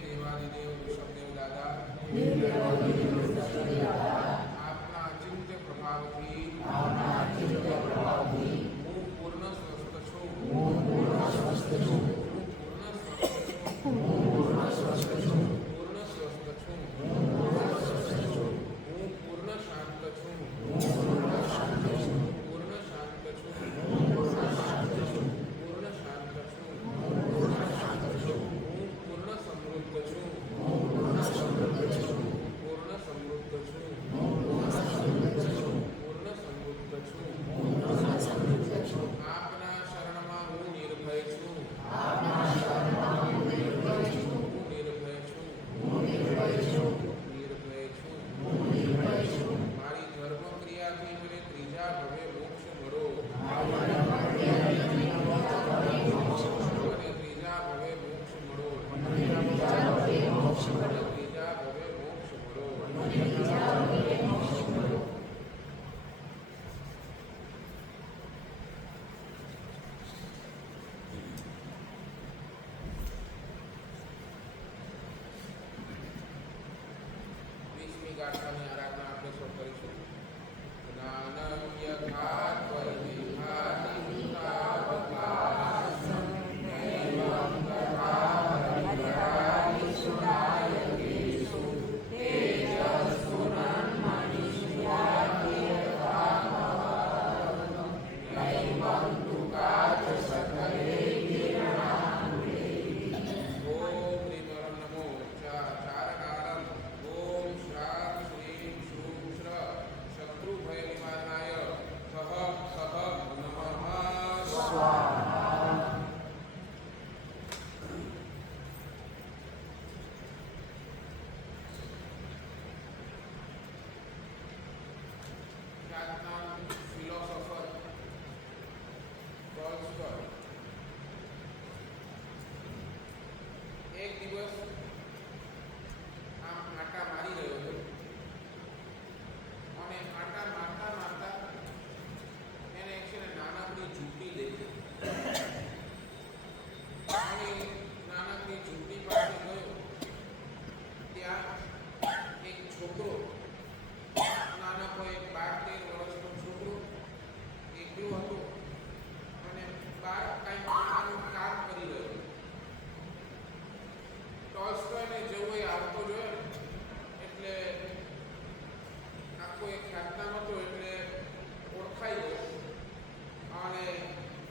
દેવાદિદેવ ઋષભદેવ દાદા આપના અચિંત્ય પ્રભાવથી હું પૂર્ણ સ્વસ્થ છું. હું પૂર્ણ સ્વસ્થ છું. હું પૂર્ણ શાંત છું. પૂર્ણ શાંત છું. પૂર્ણ શાંત છું. હું પૂર્ણ સમૃદ્ધ છું. પૂર્ણ સમૃદ્ધ છું. પૂર્ણ સમૃદ્ધ છું. આપના શરણમાં હું નિર્ભય છું. મારી ધર્મ ક્રિયાથી મને ત્રીજા ભવે મોક્ષ મળો. મને ત્રીજા ભવે મોક્ષ મળો. ગાથાની આરાધના આપણે સૌ કરીશું. જ્ઞાનમ યથા ત્વયિહાતિ ભૂતાવકાશં એવં તથા હરિહરાદિ સુનાયકેષુ તેજસ્સુનાં મનુષ્યાભિયતામહં નૈવં તુ કાચ સકલે કિરણાંગૈઃ. ઓમ શ્રીવરમ નમો ચારકારમ. ઓમ શ્રામ શ્રીમ શ્રૂમ શ્ર શત્રુભય નિવારણાય સહ સહ નમઃ સ્વાહા. ખ્યાતનામ ફિલોસોફર ટોલ્સ્ટોય એક દિવસ આમ આટા મારી રહ્યો હતો અને આટા મારતા મારતા એને એક છે ને નાનકડી ઝૂંપડી દેખી અને નાનકડી ઝૂંપડી પાસે ગયો. ત્યાં એક છોકરો, નાનકો એક 12-13 વર્ષનો છોકરો એકલો હતો અને બહાર કાંઈ પોતાનું કામ કરી રહ્યો. ટોલ્સ્ટોયને જેવો એ આવતો જોયો એટલે આખો એક ખ્યાતનામ હતો એટલે ઓળખાઈ ગયો અને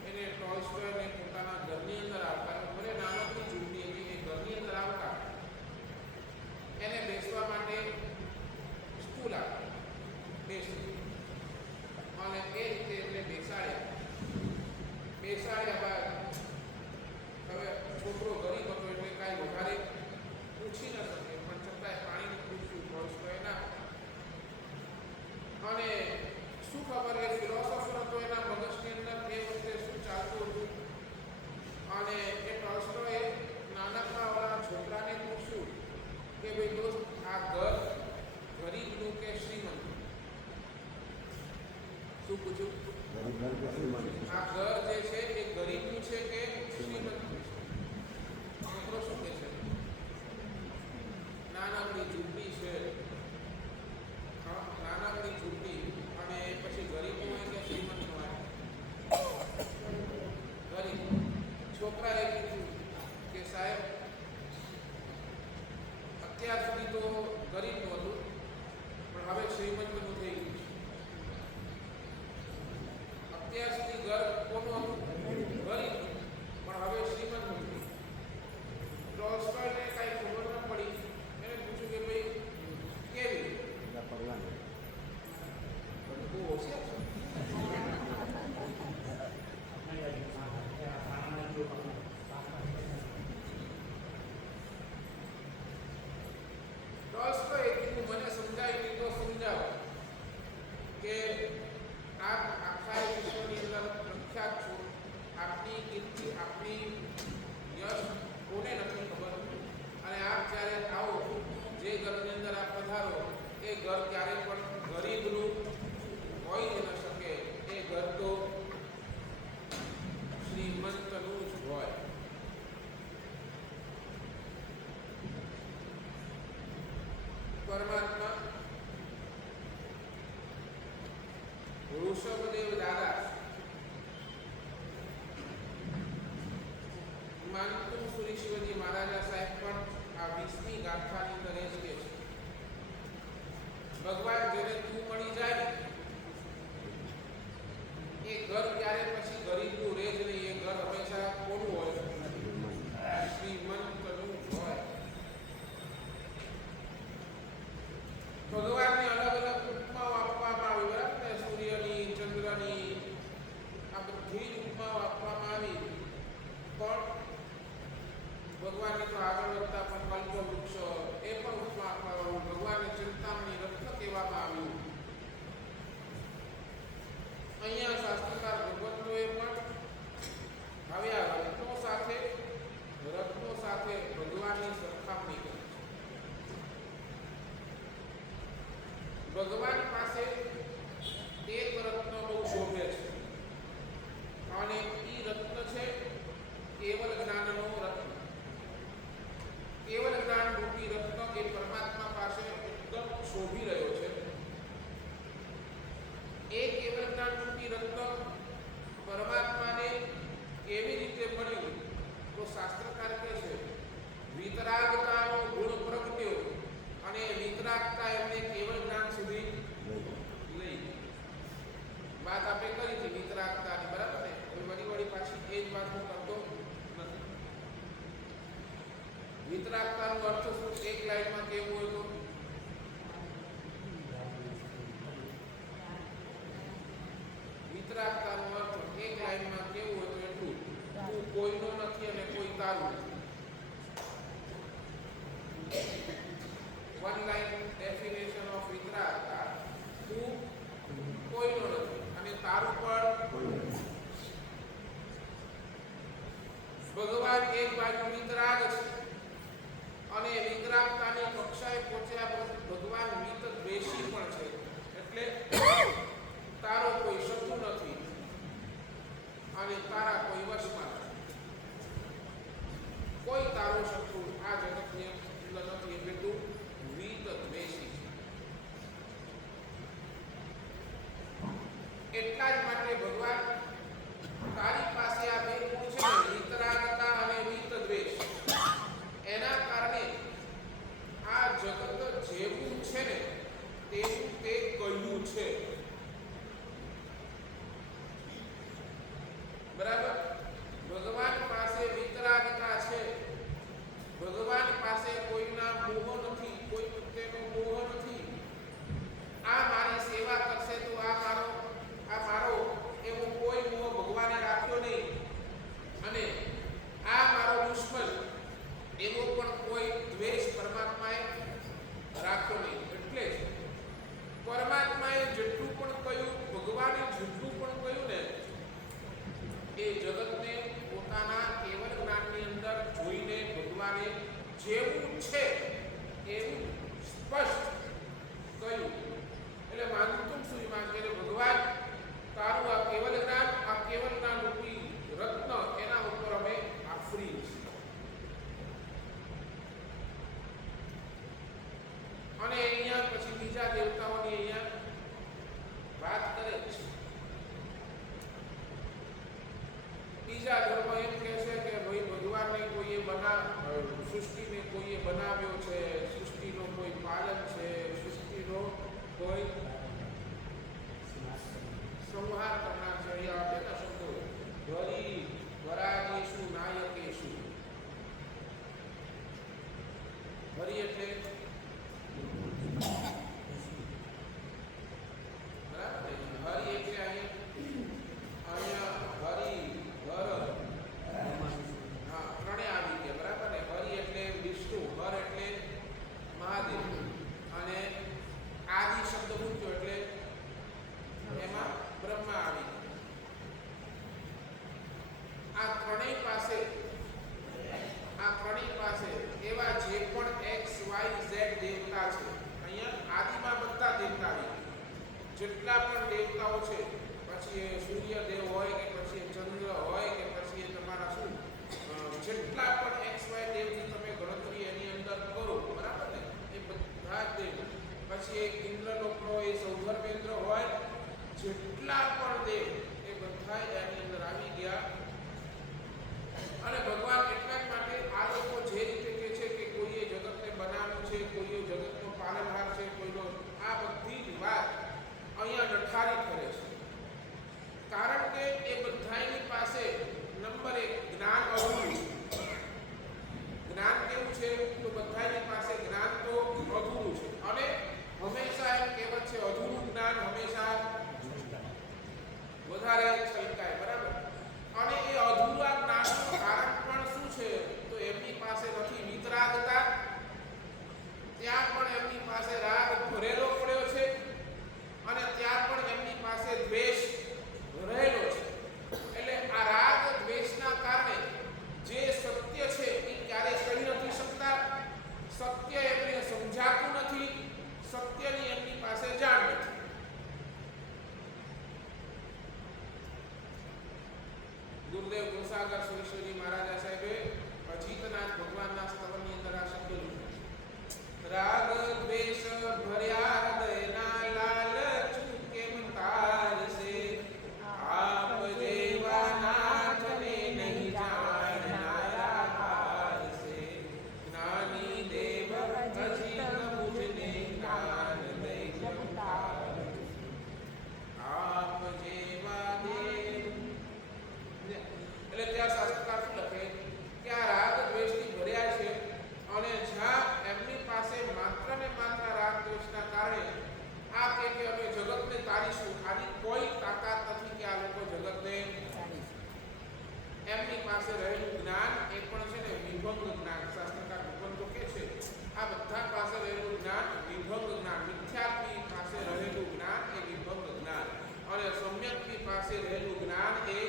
એને ટોલ્સ્ટોયને પોતાના ઘરની અંદર આવતા, ભલે નાનકડી ઝૂંપડી હતી, એ ઘરની અંદર આવતા એને બેસવા માટે સ્ટૂલ આપ્યું, બેસી અને એ રીતે એટલે બેસાડ્યા બાદ હવે છોકરો ગરીબ હતો એટલે કાંઈ વધારે પૂછી ન શકે, પણ છતાંય પાણીનું પૂછ્યું ટોલ્સ્ટોયના. અને શું ખબર, એ ફિલોસોફર હતો, એના મગજની અંદર એ વખતે શું ચાલતું હતું. અને એ ટોલ્સ્ટોયે નાનકડા વાળા છોકરાને પૂછ્યું કે ભાઈ દોસ્ત, આ ઘર ગરીબનું કે શ્રીમંત? શું પૂછ્યું? આ ઘર જે છે એ ગરીબનું છે કે શ્રીમંતનું છે? છોકરો શું કહે છે? નાનકડી ઝૂંપડી છે. નાનકડી ઝૂંપડી અને પછી ગરીબ હોય કે શ્રીમંત હોય? ગરીબ. છોકરાએ કીધું કે સાહેબ, અત્યાર સુધી તો ગરીબનું હતું પણ હવે શ્રીમંતનું થઈ ગયું છે. અત્યાર સુધી ઘર કોનું હતું? ગરીબ, પણ હવે શ્રીમંતનું થઈ ગયું. ટોલ્સ્ટોયને કાંઈ ખબર ન પડી. એને પૂછ્યું કે ભાઈ કેવી? બહુ હોશિયાર છે. ટોલ્સ્ટોયે કીધું મને સમજાય નહીં તો સમજાવો. વૃષભદેવ દાદા માનતું સુરેશ્વરજી મહારાજા સાહેબ પણ આ 20મી ગાથાની અંદર એ જ કહે છે, ભગવાન જેને તું મળી જાય એ ઘર ક્યારે પછી ગરીબનું રહે જ નહીં, એ ઘર હંમેશા કોનું હોય? શ્રીમંતનું હોય. ભગવાનને અલગ અલગ ઉપમાઓ આપવામાં આવી, બરાબર ને? સૂર્યની, ચંદ્રની, આ બધી જ ઉપમાઓ આપવામાં આવી, પણ ભગવાનને તો આગળ વધતા પણ કલ્પ વૃક્ષ એ પણ ઉપમા આપવામાં આવ્યું. ભગવાનને ચિંતામણી રત્ન કહેવામાં આવ્યું. અહીંયા શાસ્ત્રકાર ભગવંતોએ પણ હવે આ રત્નો સાથે ભગવાનની સરખામણી કરી છે. ભગવાન પાસે એક રત્ન બહુ શોભે છે અને એ રત્ન છે કેવલ જ્ઞાનનો રત્ન. કેવલ જ્ઞાન રૂપી રત્ન એ પરમાત્મા પાસે એકદમ શોભી રહ્યો છે. એ કેવલ જ્ઞાન રૂપી રત્ન પરમાત્માને કેવી રીતે મળ્યું? તો શાસ્ત્રકાર કહે છે વિતરાગતાનો ગુણ પ્રગટ્યો અને વિતરાગતા એમને કેવળ જ્ઞાન સુધી લઈ ગઈ. વાત આપણે કરી હતી વિતરાગતાની, બરાબર ને? વળી પાછી એ જ વાત હું કરતો નથી. વિતરાગતાનો અર્થ શું? એક લાઈનમાં કેવું હોય તો વિતરાગતાનો અર્થ એક લાઈનમાં કેવું હોય તો એટલું, તું કોઈનો નથી અને કોઈ તારું નથી. One line definition of વિતરાગતા, તું કોઈનો નથી અને તારું પણ. ભગવાન એક બાજુ વિતરાગ છે અને વિતરાગતાની કક્ષાએ પહોંચ્યા પછી ભગવાન મિત દ્વેષી પણ છે. એટલે તારો કોઈ શત્રુ નથી અને તારા કોઈ વશમાં નથી. કોઈ તારો શત્રુ આ જગતની અંદર નથી, એટલે તું મિત દ્વેષી છે. એટલા જ માટે ભગવાન તારી પાસે આ બે ગુણ છે, વિતરાગતા અને મિત દ્વેષ, એના કારણે આ જગત જેવું છે ને તેવું તે કહ્યું છે. બરાબર? ભગવાન પાસે વિતરાગતા છે, ભગવાન પાસે કોઈના મોહ નથી, કોઈ પ્રત્યેનો મોહ નથી. આ મારી સેવા કરશે તો આ મારો એવો કોઈ મોહ ભગવાને રાખ્યો નહીં અને આ મારો દુશ્મન એવો પણ કોઈ દ્વેષ પરમાત્માએ રાખ્યો નહીં. એટલે જ પરમાત્માએ જેટલું પણ કહ્યું, ભગવાને જેટલું પણ કહ્યું ને એ જગતને પોતાના કેવલ જ્ઞાનની અંદર જોઈને ભગવાને જેવું છે એવું સ્પષ્ટ કહ્યું. એટલે માનતું સુઈમાં કે ભગવાન તારું આ કેવલ જ્ઞાન રૂપી રત્ન એના ઉપર અમે આફરી છીએ. અને અહીંયા પછી બીજા દેવતાઓની અહીંયા વાત કરે છે. બીજા ધર્મ એમ કહે છે કે ભાઈ ભગવાનને કોઈએ સૃષ્ટિને કોઈએ બનાવ્યો છે, સૃષ્ટિનો કોઈ પાલન છે, સૃષ્ટિનો કોઈ સંહાર કરનાર છે. અહીંયા આપે ના શબ્દો વરી વરાજેશુ નાયકેશુ. વરી એટલે બરાબર, હરિ એટલે અહીંયા હરિ હર, હા ત્રણે આવી ગયા, બરાબર ને? હરિ એટલે વિષ્ણુ, હર એટલે મહાદેવ અને આદિ શબ્દ મૂક્યો એટલે એમાં બ્રહ્મા આવી ગયા. આ ત્રણેય પાસે એવા જે પણ XYZ જેટલા પણ દેવ એ બધા એની અંદર આવી ગયા. અને ભગવાન એટલા જ માટે આ લોકો જે રીતે કહે છે કે કોઈએ જગતને બનાવ્યું છે, કોઈએ જગતનો પાલનહાર છે, કોઈનો, આ બધી જ વાત અહીંયા ડઠારી કરે છે. કારણ કે એ બધાની પાસે નંબર 1 જ્ઞાન અધૂરું છે. જ્ઞાન કેવું છે? તો બધાની પાસે જ્ઞાન તો અધૂરું છે. અને હંમેશા એમ કહેવત છે, અધૂરું જ્ઞાન હંમેશા વધારે છલકાય, બરાબર? અને એ અધૂરા જ્ઞાનનું કારણ પણ શું છે? તો એમની પાસે નથી વિતરાગતા, ત્યાં પણ એમની પાસે રાગ ભરેલો પડ્યો છે, અને ત્યાં પણ એમની પાસે દ્વેષ રહેલો છે. એટલે આ રાગ દ્વેષના કારણે જે સત્ય છે એ ક્યારે કહી નથી શકતા, સત્ય એમને સમજાતું નથી, સત્યની એમની પાસે જાણ નથી. ગુરુદેવ ગુણસાગર સુરેશ્વરજી મહારાજા સાહેબે અજીતનાથ ભગવાનના સ્તવની અંદર આ શબ્દ લખ્યા છે, રાગ દ્વેષ ભર્યા હૃદયના લાલચ કેમ તારસે, આપ જેવા નાથને નહીં જાણનારા હારસે, જ્ઞાની દેવ અજીત મુજને જ્ઞાન દઈ જગતાર, આપ જેવા દેવ. એટલે ત્યાં શાસ્ત્રકાર શું લખે કે આ રાગ દ્વેષથી ભર્યા છે, અને જ્યાં એમની પાસે માત્ર ને માત્ર રાગ દ્વેષના કારણે આ કે અમે જગતને તારીશું, આની કોઈ તાકાત નથી કે આ લોકો જગતને તારીશું. એમની પાસે રહેલું જ્ઞાન એ પણ છે ને વિભંગ જ્ઞાન. શાસ્ત્રકાર ભગવાન તો કે છે આ બધા પાસે રહેલું જ્ઞાન વિભંગ જ્ઞાન. મિથ્યાત્મી પાસે રહેલું જ્ઞાન એ વિભંગ જ્ઞાન, અને સમ્યક્ની પાસે રહેલું જ્ઞાન એ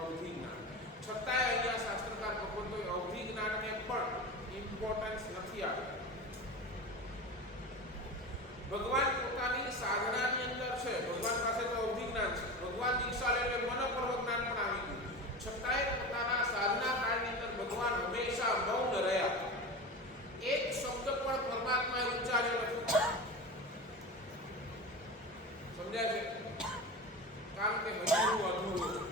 અવધિ જ્ઞાન. છતાંય અહીંયા શાસ્ત્રકાર ભગવંતો અવધિ જ્ઞાનને પણ ઇમ્પોર્ટન્સ નથી આપતા. ભગવાન પોતાની સાધનાની અંદર છે, ભગવાન પાસે તો અવધિ જ્ઞાન છે, ભગવાન દીક્ષા લે એટલે મનોપર્વ જ્ઞાન પણ આવી ગયું, છતાંય પોતાના સાધના કાળની અંદર ભગવાન હંમેશા મૌન રહ્યા. એક શબ્દ પણ પરમાત્માએ ઉચ્ચાર્યો નથી. સમજાય છે? કારણ કે હજુ અધૂરું છે,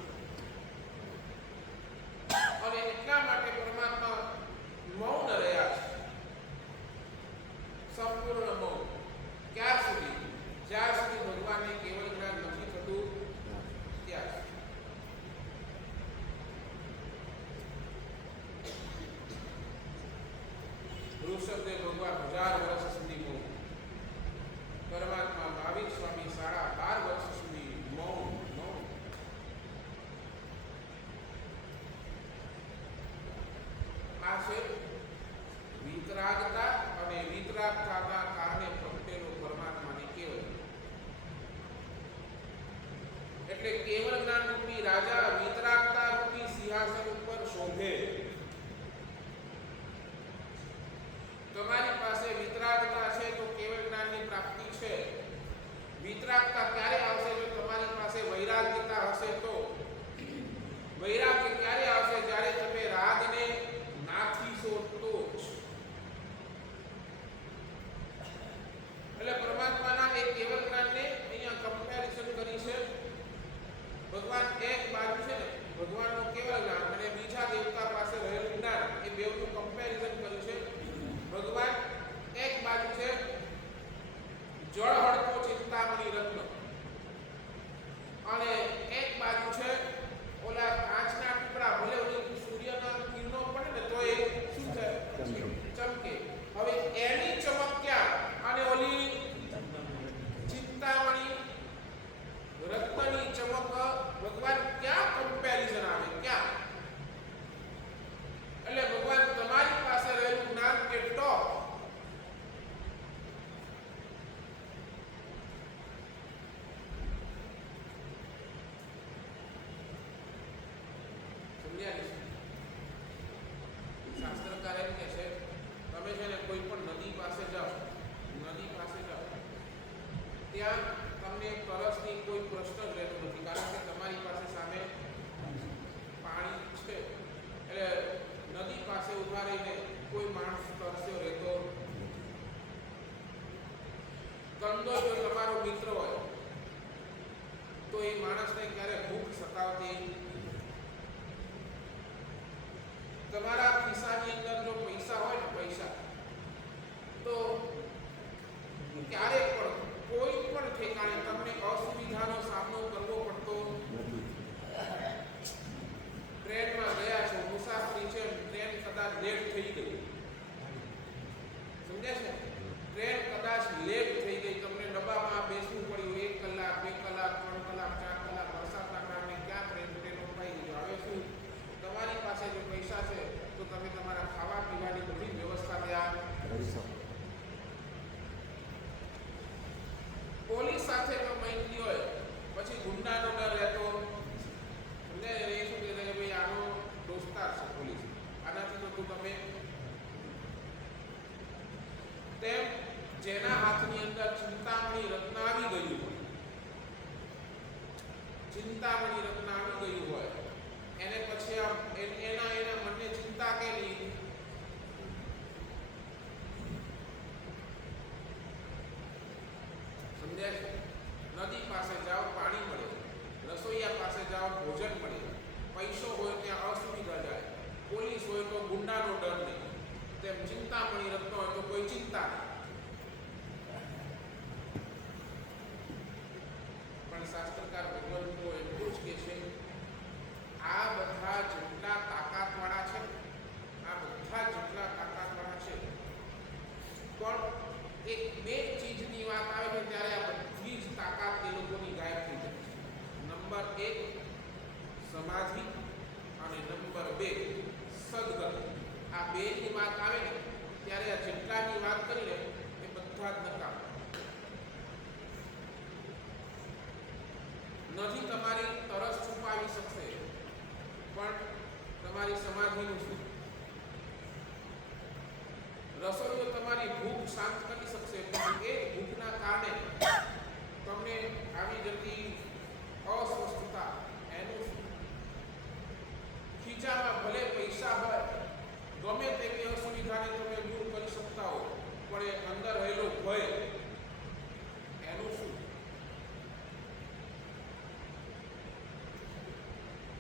અને એટલા માટે પરમાત્મા મૌન રહ્યા છે, સંપૂર્ણ મૌન. ક્યાર સુધી? જ્યાં સુધી ભગવાનને કેવળ જ્ઞાન નથી થતું ત્યાં સુધી. ઋષભદેવ ભગવાન 1000 વર્ષ સુધી મૌન, પરમાત્મા મહાવીર સ્વામી 12.5 વર્ષ સુધી મૌન. આ છે વિતરાગતા, અને વિતરાગતાના કારણે પ્રગટેલો પરમાત્માની કેવળ. એટલે કેવળ જ્ઞાન રૂપી રાજા વિતરાગતા રૂપી સિંહાસન ઉપર શોભે. તમારી પાસે વિતરાગતા છે તો કેવળ જ્ઞાનની પ્રાપ્તિ છે. વિતરાગતા ક્યારે આવશે? જો તમારી પાસે વૈરાગ્યતા હશે તો. વૈરાગ્ય ક્યારે આવશે? જ્યારે તમે રાગને નાથીશો તો જ. એટલે પરમાત્માના એ કેવળ જ્ઞાનને અહીંયા કમ્પેરિઝન કરી છે. ભગવાન એક બાજુ છે ને ભગવાનનું કેવળ જ્ઞાન, અને બીજા દેવતા પાસે રહેલું જ્ઞાન, એ બેવનું કમ્પેરિઝન કર્યું છે. ભગવાન એક બાજુ છે જળ હળતો ચિંતામણી રત્ન, અને એક બાજુ છે ઓલા કાચના ટુકડા. ભલે ઓલી સૂર્યના કિરણો પડે ને તો એ શું થાય? ચમકે. હવે એની ચમક ક્યાં, અને ઓલી ચિંતામણી રત્નની ચમક, ભગવાન ક્યાં કમ્પેરિઝન આવે? ક્યાં? એટલે ભગવાન તમારી પાસે રહેલું જ્ઞાન કે ટોપ, શાસ્ત્રકાર એમ કે છે તમે છે ને કોઈ પણ નદી પાસે જાઓ, ત્યાં તમને તરસની કોઈ પ્રશ્ન જ રહેતો નથી, કારણ કે તમારી પાસે સામે પાણી છે. એટલે નદી પાસે ઉભા રહીને કોઈ માણસ તરસ્યો રહેતો. કંદો જો તમારો મિત્ર હોય તો એ માણસને ક્યારે ભૂખ સતાવતી. તમારા ખિસ્સાની અંદર જો પૈસા હોય ને પૈસા, તો ક્યારેક પણ કોઈ પણ ઠેકાણે તમને અસુવિધાનો સામનો કરવો પડતો નથી. ટ્રેનમાં ગયા છો, મુસાફરી છે, ટ્રેન કદાચ લેટ થઈ ગઈ, સમજ્યા છે? ટ્રેન કદાચ લેટ થઈ ગઈ, તમને ડબ્બામાં બેસવું પડ્યું, 1 કલાક 2 કલાક 3 કલાક 4 કલાક વરસાદના કારણે ક્યાં ટ્રેન રોકાઈ ગઈ. હવે શું, તમારી પાસે જો પૈસા છે તો તમે તમારા ખાવા પીવાની બધી વ્યવસ્થા ત્યાં કરી શકો. પોલીસ સાથે જો મૈત્રી હોય, પછી ગુંડાનો ડર રહેતો, સમજે? એ શું કહે કે ભાઈ આનો દોસ્તાર છે પોલીસ, આનાથી તો તું તમે તેમ. જેના હાથની અંદર ચિંતામણી રત્ન આવી ગયું હોય, ચિંતામણી રત્ન આવી ગયું હોય, એને પછી એના મનને ચિંતા કે નહીં. સમજાય છે? નદી પાસે જાઓ પાણી મળે, રસોઈયા પાસે જાઓ ભોજન મળે, પૈસો હોય ત્યાં અસુવિધા જાય, પોલીસ હોય તો ગુંડાનો ડર નહીં, તેમ ચિંતામણી રત્ન હોય તો કોઈ ચિંતા નહીં. પણ શાસ્ત્રકાર ભગવંતો એટલું જ કે છે, આ બધા જેટલા તાકાતવાળા છે, આ બધા જેટલા તાકાતવાળા છે, પણ એક બે ચીજની વાત આવે છે ત્યારે આ બધી જ તાકાત એ લોકોની ગાયબ થઈ જાય છે. નંબર 1 સમાધિ અને નંબર 2 સદગતિ. આ બે ની વાત આવે ને ત્યારે આ જેટલાની વાત કરી ને એ બધા જ નકામ. નથી તમારી તરસ છુપાવી શકશે, પણ તમારી સમાધિનું શું? રસોઈઓ તમારી ભૂખ શાંત કરી શકશે, પણ એ ભૂખના કારણે તમને આવી જતી અસ્વસ્થતા એનું શું? ખીચામાં ભલે પૈસા હોય, ગમે તેવી અસુવિધાને તમે દૂર કરી શકતા હો, પણ એ અંદર રહેલો ભય એનું શું?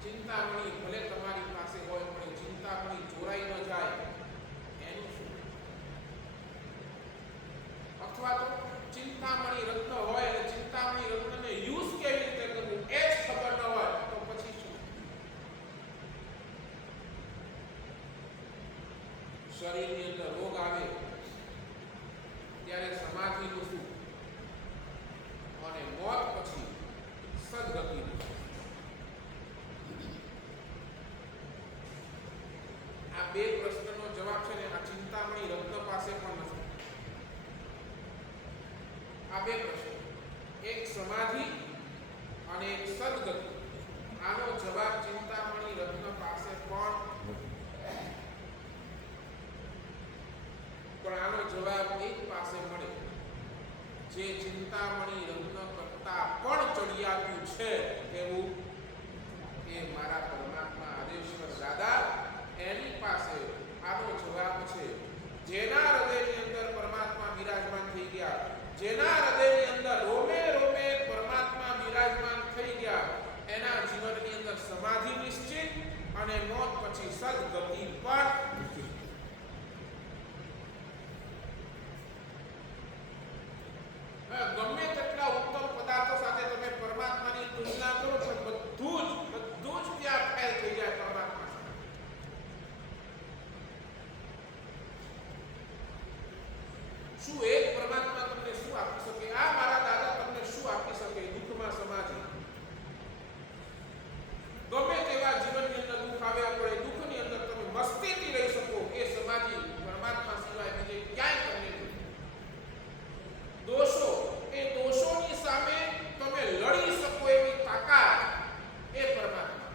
ચિંતામણી ભલે તમારી પાસે હોય, પણ ચિંતામણી ચોરાઈ ન જાય એનું શું? અથવા તો ચિંતામણી રત્ન હોય અને ચિંતામણી રત્નને યુઝ કેવી રીતે કરવું એ જ ખબર ન હોય તો પછી શું? શરીરની અંદર રોગ આવે ત્યારે સમાધિનું શું? અને મોત પછી સદગતિનું શું? આ બે પ્રશ્નનો જવાબ છે ને આ ચિંતામણી રત્ન પાસે પણ નથી. આ બે પ્રશ્નો, એક સમાધિ અને એક સદગતિ, આનો જવાબ ચિંતામણી રત્ન પાસે પણ આનો જવાબ એક પાસે મળે જે ચિંતામણી રત્ન કરતા પણ ચડિયાતું છે એવું એ મારા પરમાત્મા આદેશ્વર દાદા, એની પાસે આનો જવાબ છે. જેના હૃદયની અંદર પરમાત્મા બિરાજમાન થઈ ગયા, જેના હૃદયની અંદર રોમે રોમે પરમાત્મા બિરાજમાન થઈ ગયા, એના જીવનની અંદર સમાધિ નિશ્ચિત અને મોત પછી સદગતિ પણ નિશ્ચિત. ગમે તેટલા ઉત્તમ પદાર્થો સાથે તમે પરમાત્માની તુલના કરો છો, બધું જ ત્યાં ફેલ થઈ જાય પરમાત્મા સાથે. શું એક પરમાત્મા તમને શું આપી શકે? આ મારા દાદા તમને શું આપી શકે? દુઃખમાં સમાધિ. ગમે તેવા જીવનની અંદર દુઃખ આવ્યા પડે, દુઃખની અંદર તમે મસ્તીથી રહી શકો, એ સમાધિ પરમાત્મા સિવાય બીજે ક્યાંય તમને નહીં. દોષો, એ દોષોની સામે તમે લડી શકો એવી તાકાત એ પરમાત્મા.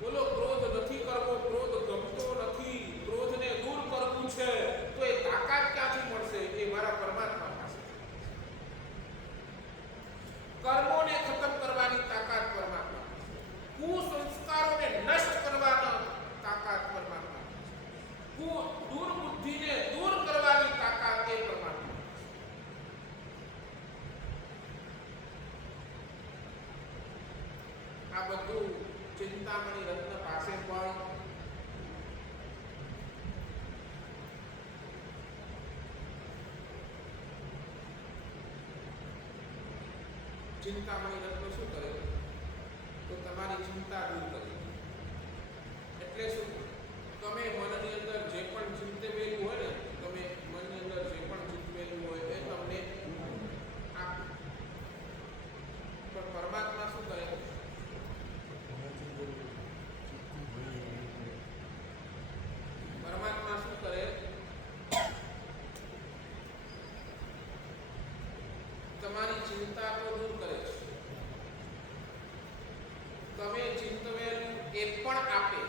બોલો, ક્રોધ નથી કરવો, ક્રોધ ગમતો નથી, ક્રોધને દૂર કરવું છે, તો એ તાકાત ક્યાંથી મળશે? એ મારા પરમાત્મા પાસે. આ બધું ચિંતામણી રત્ન પાસે પણ ચિંતામણી રત્ન શું કરે તો તમારી ચિંતા દૂર કરે. એટલે શું? તમે મનની અંદર જે પણ ચિંતવેલું હોય ને, તમે મનની અંદર જે પણ ચિંતવેલું હોય એ તમને આપે. પણ પરમાત્મા શું કરે? પરમાત્મા શું કરે? તમારી ચિંતા તો દૂર કરે છે. તમે ચિંતવેલું એ પણ આપે,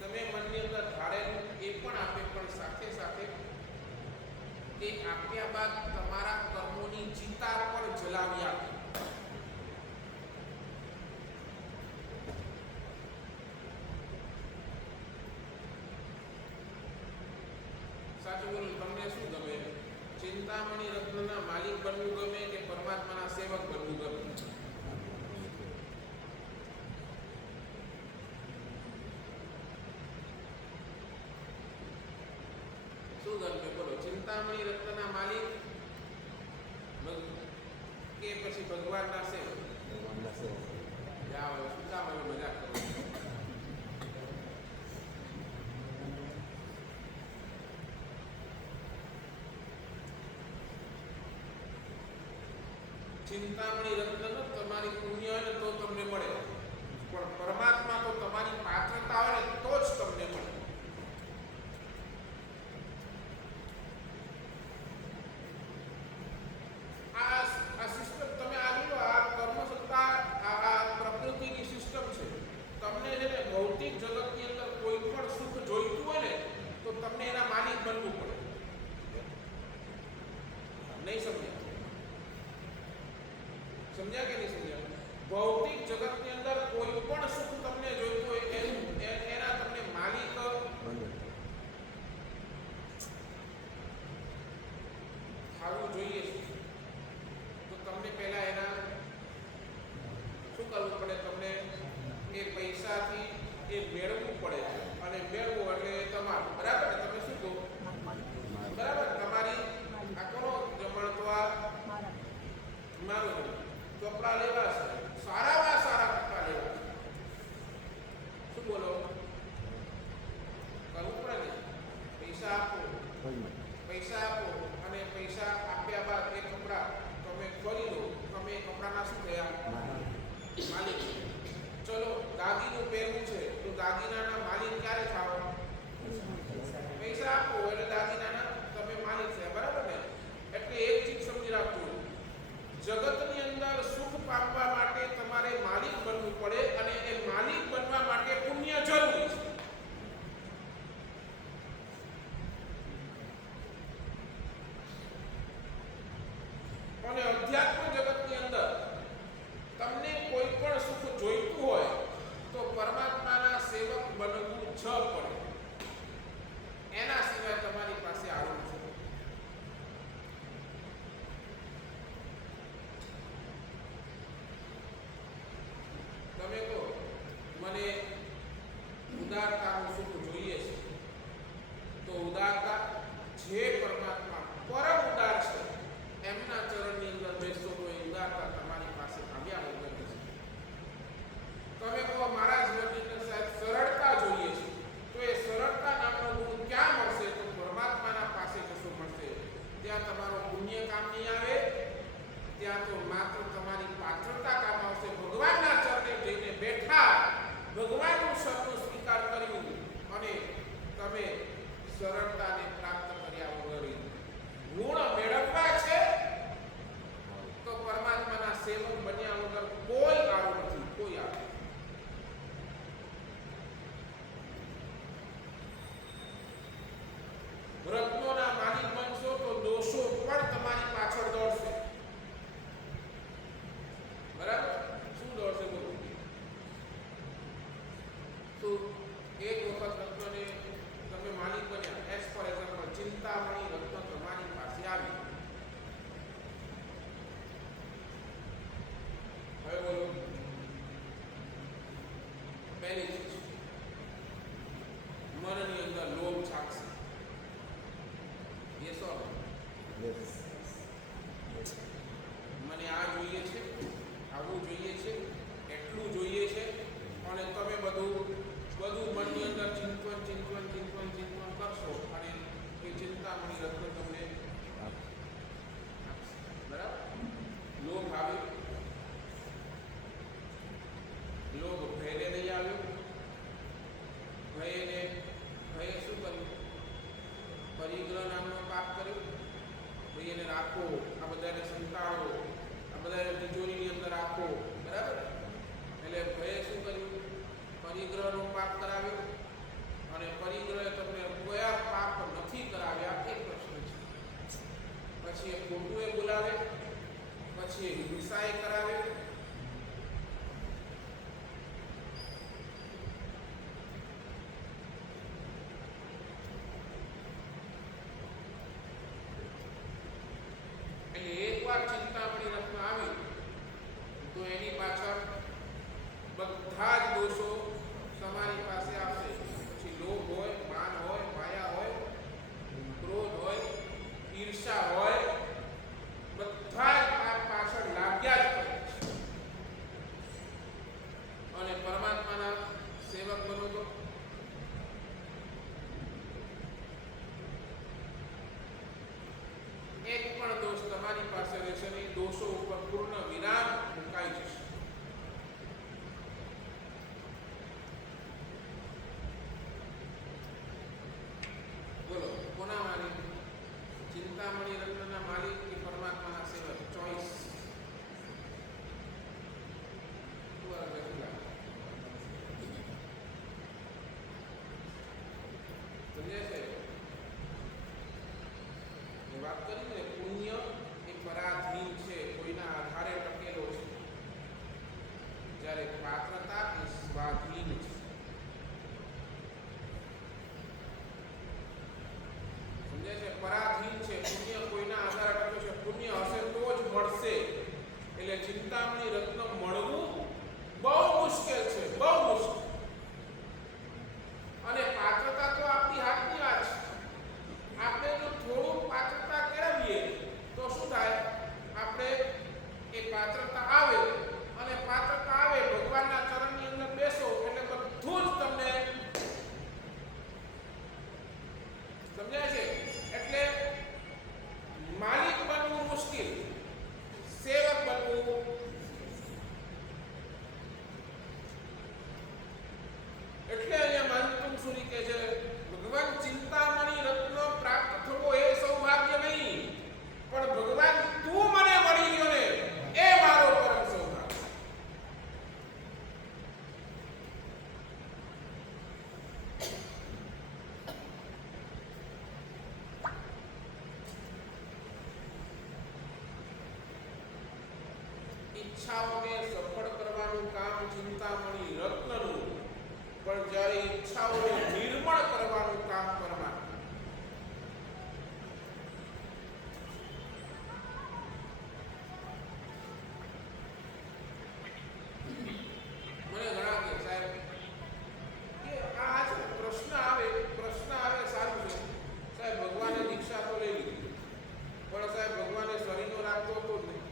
તમે મનની અંદર ધારેલું એ પણ આપે, પણ સાથે સાથે તે આપ્યા બાદ તમારા કર્મોની ચિતા પણ જલાવી આપે. સાચું બોલું, તમને શું ગમે? ચિંતામણી રત્નના માલિક બનવું ગમે કે પરમાત્માના સેવક બનવું ગમે? શું ગમે બોલો? ચિંતામણી રત્નના માલિક કે પછી ભગવાનના સેવક? ભગવાનના સેવક. જાઓ, શું કામ હવે મજાક કરો? ચિંતામણી રત્ન તમારી પુણ્ય હોય ને તો તમને મળે, પણ પરમાત્મા તો તમારી પાત્રતા હોય ને તો જ તમને મળે. આ સિસ્ટમ તમે આવી લો, આ કર્મસત્તા, આ પ્રકૃતિની સિસ્ટમ છે. તમને છે ને ભૌતિક જગતની અંદર કોઈ પણ સુખ જોઈતું હોય ને તો તમને એના માલિક બનવું પડે. નહીં સમજ્યા? સમજ્યા કે નહીં સમજ્યા? ભૌતિક જગતની અંદર કોઈ પણ સુખ તમને જોઈતું હોય એના તમને માલિક થવું જોઈએ. તો તમને પહેલા એના શું કરવું પડે? તમને એ પૈસાથી એ મેળવવું પડે, અને મેળવવું એટલે તમારું. બરાબર ને? તમે શું કહો? બરાબર. તમારી આ કોનો જમણ? તો આ મારું કપડા લેવા છે, સારામાં સારા કપડા લેવા છે. શું બોલો? કરવું પડે ને? પૈસા આપો, પૈસા આપો, અને પૈસા આપ્યા બાદ એ કપડા તમે ખરીદો. તમે એ કપડાના શું થયા? માલિક. ચલો, દાગીનું પહેરવું છે તો દાગીનાના માલિક ક્યારે થાવ? પૈસા આપો એટલે દાગીનાના તમે માલિક થયા. બરાબર ને? એટલે એક ચીજ સમજી રાખજો, જગતની અંદર સુખ પામવા માટે તમારે માલિક બનવું પડે, અને એ માલિક બનવા માટે પુણ્ય જરૂરી છે. અને અધ્યાત્મ જગતની અંદર તમને કોઈ પણ સુખ જોઈતું હોય તો પરમાત્માના સેવક બનવું જ પડે. એના સિવાય તમારી પાસે આવું છે. તમે કહો મને ઉદારતાનું સુખ જોઈએ છે, તો ઉદારતા જે પરમાત્મા પરમ ઉદાર છે એમના ચરણની અંદર બેસો તો એ ઉદારતા તમારી પાસે આવ્યા વગર છે. તમે કહો મારા જીવનની અંદર સાહેબ સરળતા જોઈએ છે, તો એ સરળતા નામનો ગુણ ક્યાં મળશે? તો પરમાત્માના પાસે જશો મળશે. ત્યાં તમારો પુણ્ય કામ નહીં આવે, ત્યાં તો માત્ર તમારી પાત્રતા કામ આવશે. ભગવાનના ચરણે જઈને બેઠા, ભગવાનનું શરણું સ્વીકાર કર્યું, અને તમે સરળતાને પ્રાપ્ત કર્યા વગર ગુણ મેળવવા છે તો પરમાત્માના સેવક બન્યા વગર કોઈ આવું નથી, કોઈ આવું. રત્નોના માલિક બનશો તો દોષો પણ તમારી પાછળ દોડશે. બરાબર? શું દોડશે બોલો? તો એક વખત રત્નને તમે માલિક બન્યા, એઝ ફોર એક્ઝામ્પલ ચિંતામણી રત્ન તમારી પાસે આવી, ભાઈ એને રાખો, આ બધાને સંતાડો, આ બધાને તિજોરીની અંદર રાખો, બરાબર. એટલે ભાઈએ શું કર્યું? પરિગ્રહનો પાપ કરાવ્યો. અને પરિગ્રહે તમને કયા પાપ નથી કરાવ્યા એ પ્રશ્ન છે. પછી એ ખોટું એ બોલાવે, પછી એ હિંસા એ કરાવે, એકવાર ચિંતામણી રત્ન આવી તો એની પાછળ બધા જ દોષો તમારી પાસે આવશે. પછી લોભ હોય, માન હોય, માયા હોય, ક્રોધ હોય, ઈર્ષા હોય, બધા જ પાપ પાછળ લાગ્યા જ પડે છે. અને પરમાત્માના સેવક બનો તો એક પણ દોષ તમારી પાસે રહેશે નહીં. દોષો ઉપર પૂર્ણ વિરામ મુકાઈ જશે. બોલો, કોના માલિક? ચિંતામણી રત્નના માલિક કે પરમાત્માના સેવક? ચોઈસ. વાત કરી ને, પુણ્ય એ પરાધીન છે, કોઈના આધારે ટકેલો છે, જ્યારે પાત્રતા એ સ્વાધીન છે. સમજે છે? પરાધીન છે, પુણ્ય કોઈના આધારે ટકેલો છે. પુણ્ય હશે તો જ મળશે. એટલે ચિંતામણી રત્ન મળવું બહુ મુશ્કેલ છે, બહુ મુશ્કેલ. અને પાત્રતા તો આપણી હાથની વાત છે. આપણે જો થોડું પાત્રતા કેળવીએ તો શું થાય? આપણે એ પાત્રતા આવે, અને પાત્રતા આવે ભગવાનના ચરણની અંદર બેસો એટલે બધું જ તમને સમજાય છે. એટલે માલિક બનવું મુશ્કેલ, સેવક બનવું એટલે અહીંયા માનતુમ સુરી કહે છે, ભગવાન ચિંતામણી રત્ન પ્રાપ્ત થવો એ સૌભાગ્ય નહીં, પણ ભગવાન તું મને મળી ગયો ને એ મારો પરમ સૌભાગ્ય. ઈચ્છાઓને સફળ કરવાનું કામ ચિંતામણી રત્નનું, પણ જ્યારે ઈચ્છાઓને નિર્મળ કરવાનું કામ પરમાત્મા. મને ઘણા કે સાહેબ કે આ છે પ્રશ્ન આવે સારું છે સાહેબ, ભગવાને દીક્ષા તો લઈ લીધી, પણ સાહેબ ભગવાને શરીરનો રાખતો હતો જ નહીં.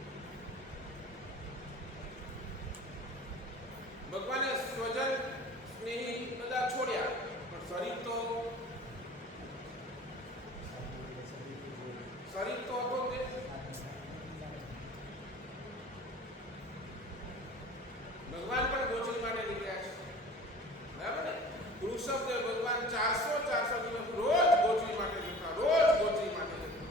ભગવાને સ્વજન સ્નેહી બધા છોડ્યા, પણ શરીર તો હતો તે. ભગવાન પણ ગોચરી માટે નીકળ્યા છે, બરાબર ને? વૃષભદેવ ભગવાન 400 દિવસ રોજ ગોચરી માટે જતા, રોજ ગોચરી માટે જતા.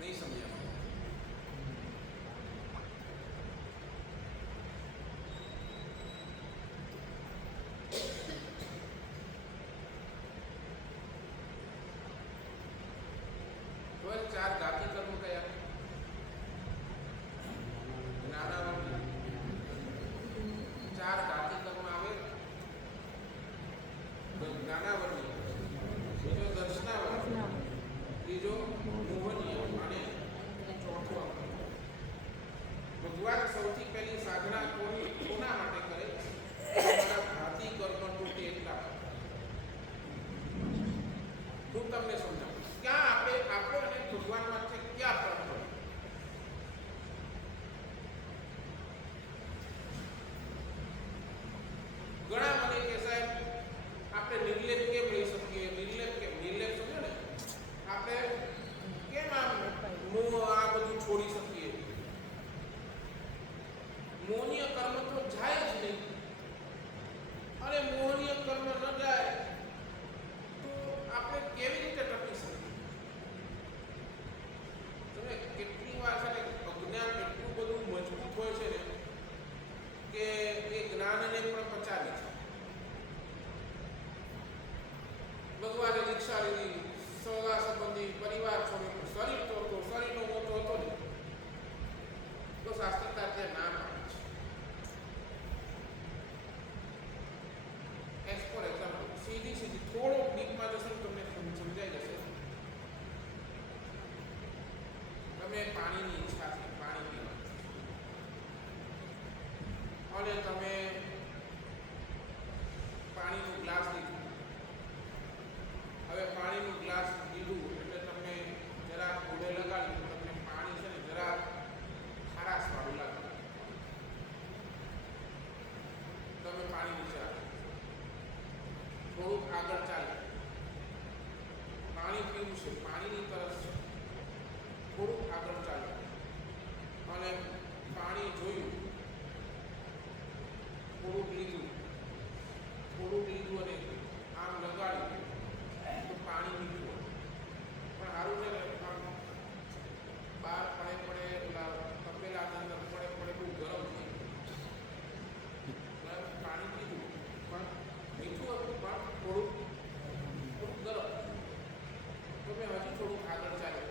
નહીં સમજ્યા? ચાર જાતિ કર્મ કયા? નાના ચાર જાતિ કર્મ આવે. નાના વર્ણિય, બીજો દર્શનાવર્ણિય, ત્રીજો મોહનીય અને ચોથો. ભગવાન સૌથી પહેલી સાધના કોના માટે કરે? જાતિ કર્મ તૂટે એટલા. હું તમને સમજાવું ક્યાં આપણે અને ભગવાન વચ્ચે ક્યાં ફરક પડે. ઘણા મને કે સાહેબ આપણે નિર્લેપ કેમ રહી શકીએ? નિર્લેપ સમજો ને, આપણે કેમ આ બધું છોડી શકીએ? મોહનીય કર્મ તો જાય જ નહીં. અને મોહનીય કર્મ ન જાય તો આપણે કેવી રીતે ટકી શકીએ? તમે કેટલી વાર છે ને અજ્ઞાન એટલું બધું મજબૂત હોય છે ને કે એ જ્ઞાનને પણ પચાવી છે. ભગવાને દીક્ષા લીધી, સગા સંબંધી પરિવાર છોડી શરીર તોડતો, શરીરનો મોટો હતો ને તો શાસ્ત્રકાર તે નામ આપે છે. એઝ ફોર એક્ઝામ્પલ, સીધી થોડો ડીપમાં જશો ને તમને સમજાઈ જશે. તમે પાણીની ઈચ્છાથી પાણી પીવાનું અને તમે પાણીનું ગ્લાસ લીધું. હવે પાણીનું ગ્લાસ લીધું એટલે તમને જરા મોઢે લગાડ્યું તો તમને પાણી છે ને જરા ખારાશ વાળું લાગ્યું. તમે પાણી નીચે રાખો, થોડુંક આગળ ચાલે, પાણી પીવું છે, પાણીની તરસ છે, થોડુંક આગળ ચાલે અને પાણી જોયું, થોડુંક લીધું અને આમ લગાડ્યું તો પાણી નીકળ્યું. પણ સારું છે ને આમ બહાર પડે પેલા તપેલાની અંદર પડે બહુ ગરમ થઈ ગયું. પાણી પીધું પણ મીઠું હતું પણ થોડુંક ગરમ. તો મેં હજી થોડુંક આગળ ચાલ્યું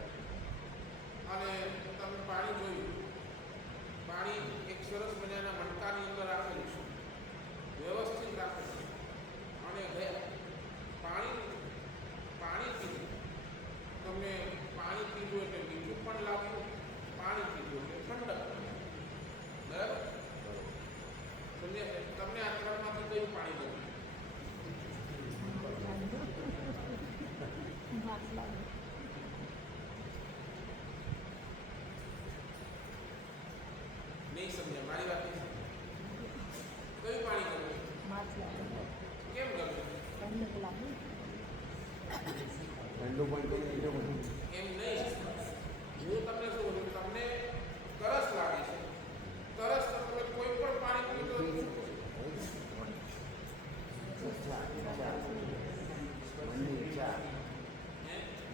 અને તમે પાણી જોયું. પાણી એક સરસ મજાના મટકાની અંદર રાખેલું છે, વ્યવસ્થિત રાખેલું છે અને ગયા. પાણી પીધું. તમને પાણી પીધું એટલે મીઠું પણ લાગ્યું, પાણી પીધું એટલે ઠંડક. બરાબર? સમજ્યા? તમને આ ત્રણમાંથી કયું પાણી ગયું? નહીં સમજ્યા? મારી વાત નહીં સમજ્યા? કયું પાણી ગયું? કેમ ગયું? ઠંડુ પાણી એમ નહીં. હું તમને શું કહું, તમને તરસ લાગે છે, તરસ તો તમે કોઈ પણ પાણી પીવું તો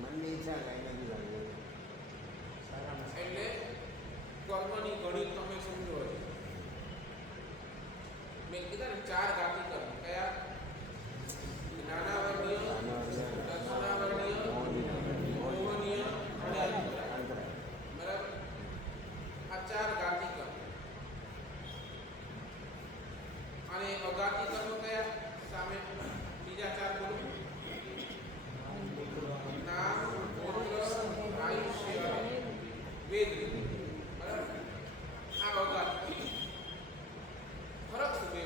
મનની ઈચ્છા કાંઈ નથી લાગે. એટલે કર્મની ઘડી તમે સમજો છો. મેં કીધા ને 4 જાતિ કર્મ. કયા? જ્ઞાનાવર્ણીય, દર્શનાવર્ણીય, મોહનીય અને અંતરાય. બરાબર? આ 4 જાતિ કર્મ. અને અગાતિ કર્મ કયા? સામે બીજા 4 બોલો. નામ, ગોત્ર, આયુષ્ય અને વેદ. બરાબર? આ અગાતિ. ફરક શું બે?